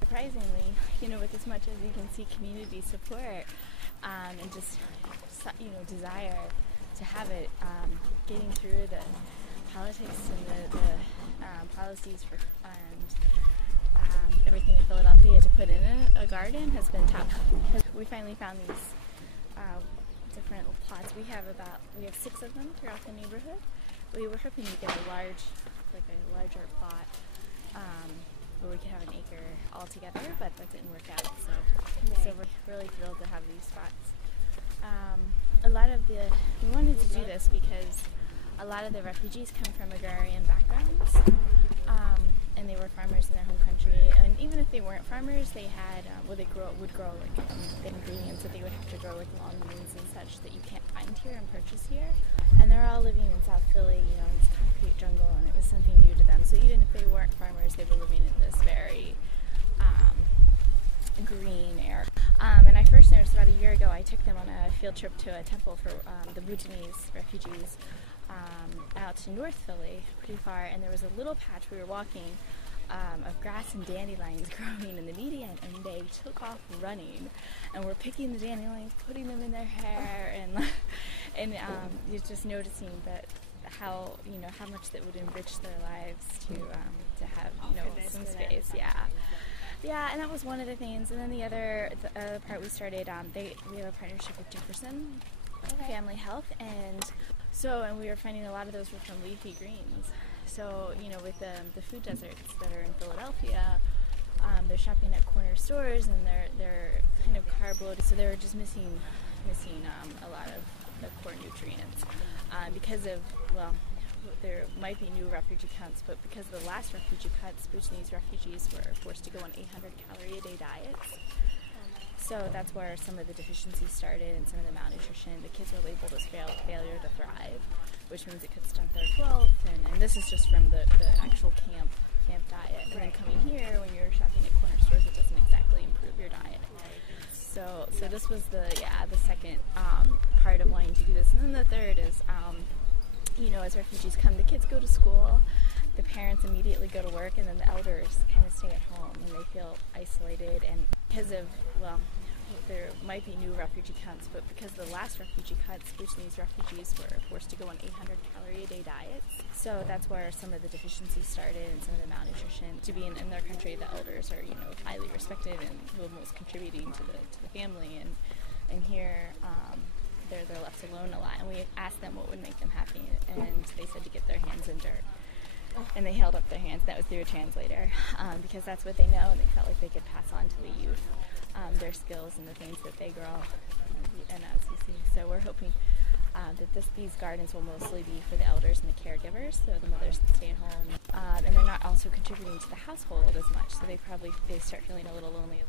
Surprisingly, with as much as you can see community support and just, desire to have it, getting through the politics and the policies for and everything in Philadelphia to put in a garden has been tough. We finally found these different plots. We have 6 of them throughout the neighborhood. We were hoping to get a larger plot where we could have an acre all together, but that didn't work out. So we're really thrilled to have these spots. We wanted to do this because a lot of the refugees come from agrarian backgrounds, and they were farmers in their home country. And even if they weren't farmers, they had would grow the ingredients that they would have to grow with lawn beans and such that you can't find here and purchase here. And they're all living in South Philly, in this concrete jungle, and it was something new to them. So even if they weren't farmers, they were living in this very green area. And I first noticed about a year ago, I took them on a field trip to a temple for the Burmese refugees out to North Philly, pretty far, and there was a little patch we were walking of grass and dandelions growing in the median, and they took off running and were picking the dandelions, putting them in their hair, and you're just noticing that how much that would enrich their lives to have some space. Yeah, and that was one of the things. And then the other part we started, we have a partnership with Jefferson Family Health, and we were finding a lot of those were from leafy greens. So, with the food deserts that are in Philadelphia, they're shopping at corner stores and they're kind of carb loaded, so they're just missing a lot of the core nutrients because of, there might be new refugee cuts, but because of the last refugee cuts, Burmese refugees were forced to go on 800 calorie a day diets. So that's where some of the deficiencies started and some of the malnutrition. The kids were labeled as failure to thrive, which means it could stunt their growth. And this is just from the actual camp diet. And then coming here, when you're shopping at corner stores, it doesn't exactly improve your diet. So this was the second part of wanting to do this. And then the third is, as refugees come, the kids go to school, the parents immediately go to work, and then the elders kind of stay at home, and they feel isolated. And because of, there might be new refugee cuts, but because of the last refugee cuts, Burmese refugees were forced to go on 800 calorie a day diets. So that's where some of the deficiencies started and some of the malnutrition. To be in their country, the elders are, highly respected and most contributing to the family. And here, they're left alone a lot. And we asked them what would make them happy, and they said to get their hands in dirt. And they held up their hands. That was through a translator, because that's what they know, and they felt like they could pass on to the youth their skills and the things that they grow. And as you see, so we're hoping that these gardens will mostly be for the elders and the caregivers, so the mothers that stay at home, and they're not also contributing to the household as much, so they start feeling a little lonely.